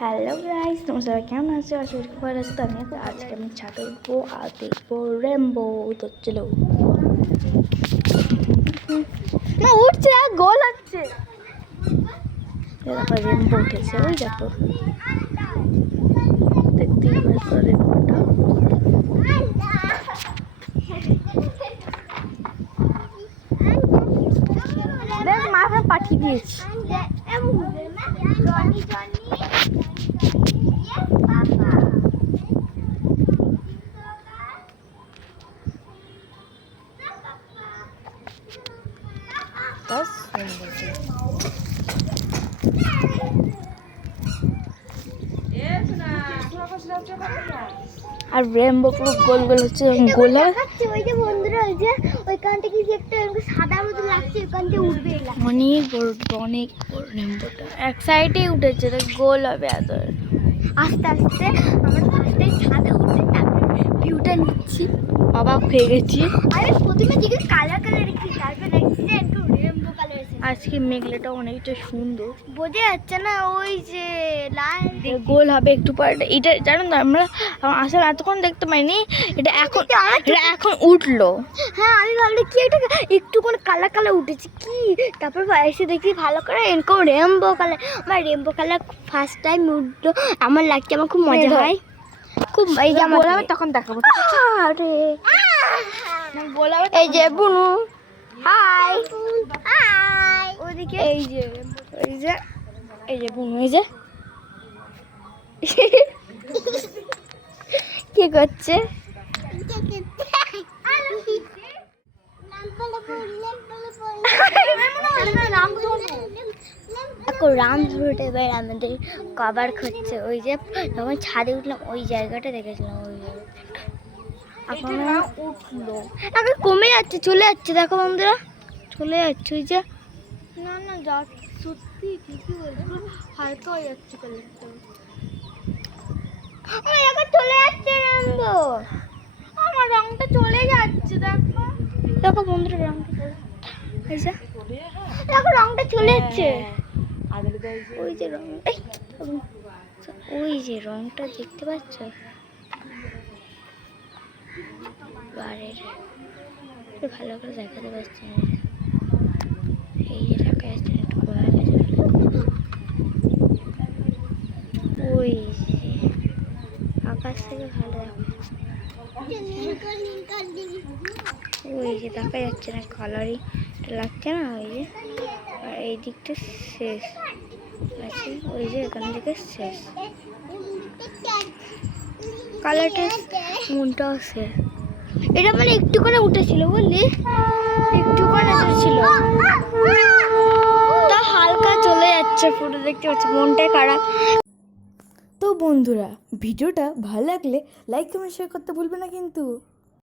Hello guys, তোমরা সবাই কেমন আছো? আশা করি খুব ভালো আছো। তো আজকে আমি ছাদে উঠবো আর দেখবো রেমবো। তো চলো না উঠছে আর গোল হচ্ছে। দেখো রেমবো উঠেছে, ওই দেখো দেখতেই পাচ্ছ রেমবোটা। দেখ মাথা পাঠিয়ে দিয়েছি। আর রেমবো পুরো গোল গোল হচ্ছে, গোল দেখাচ্ছে। ওই যে বন্ধুরা, ওই যে ওইখান থেকে যে একটা সাদা মতো লাগছে, ওইখান থেকে উঠবে। অনেক বড়, অনেক বড় রেমবোটা এক সাইডে উঠেছে, গোল হবে এত আস্তে আস্তে। আমরা ফার্স্টে ছাদে উঠে তারপরে ভিউটা নিচ্ছি, অবাক হয়ে গেছি। আরে প্রথমে দিকে কালার কালার দেখছি, তারপরে দেখছি যে একটু রেমবো কালার এসেছে। আজকে মেঘলাটা অনেকটা সুন্দর, বোঝা যাচ্ছে না ওই যে লাল গোল হবে একটু পরে। এটা জানো না, আমরা আসলে এতক্ষণ দেখতে পাইনি, এটা এখন উঠলো। হ্যাঁ, আমি ভাবলি কি এটা একটু কোনো কালার কালার উঠেছে কি, তারপর এসে দেখি ভালো করে এরকম রেমবো কালার। আমার রেমবো কালার ফার্স্ট টাইম উঠলো, আমার লাগছে, আমার খুব মজা হয় খুব। এই যে আমার বলাবে তখন দেখাবো। আরে বলাবে, এই যে বুনু হাই হাই, ওদিকে এই যে বুনু, এই যে কি করছে? রাম ধরুট এবার আমাদের কভার করছে। ওই যে যখন ছাদে উঠলাম ওই জায়গাটা দেখেছিলাম, ওই জায়গাটা উঠলো, এখন কমে যাচ্ছে, চলে যাচ্ছে। দেখো বন্ধুরা, চলে যাচ্ছে। ওই যে না না যা সত্যি ঠিকই বলছো, হালকা হয়ে যাচ্ছে কালারটা। এখন চলে যাচ্ছে রামবো, আমার রংটা চলে যাচ্ছে। দেখো দেখো বন্ধুরা, রংটা দেখো, রংটা চলে যাচ্ছে। ওই যে রংটা, ওই যে রংটা দেখতে পাচ্ছ, বারের ভালো করে দেখাতে পারছি না। এই যে দেখা যাচ্ছে একটু কমে গেছে। ওই যে আকাশ থেকে ভালো দেখা, ওই যে দেখা যাচ্ছে না, কালারই লাগছে না। ওই যে আর এই দিকটা শেষ আছে, ওই যে এখান থেকে শেষ কালারটা, মনটাও শেষ। এটা মানে একটু করে উঠেছিল, বুঝলি, একটু করে উঠেছিল, তা হালকা চলে যাচ্ছে পুরো, দেখতে পাচ্ছি মনটাই খারাপ। তো বন্ধুরা, ভিডিওটা ভালো লাগলে লাইক কমেন্ট শেয়ার করতে ভুলবে না কিন্তু।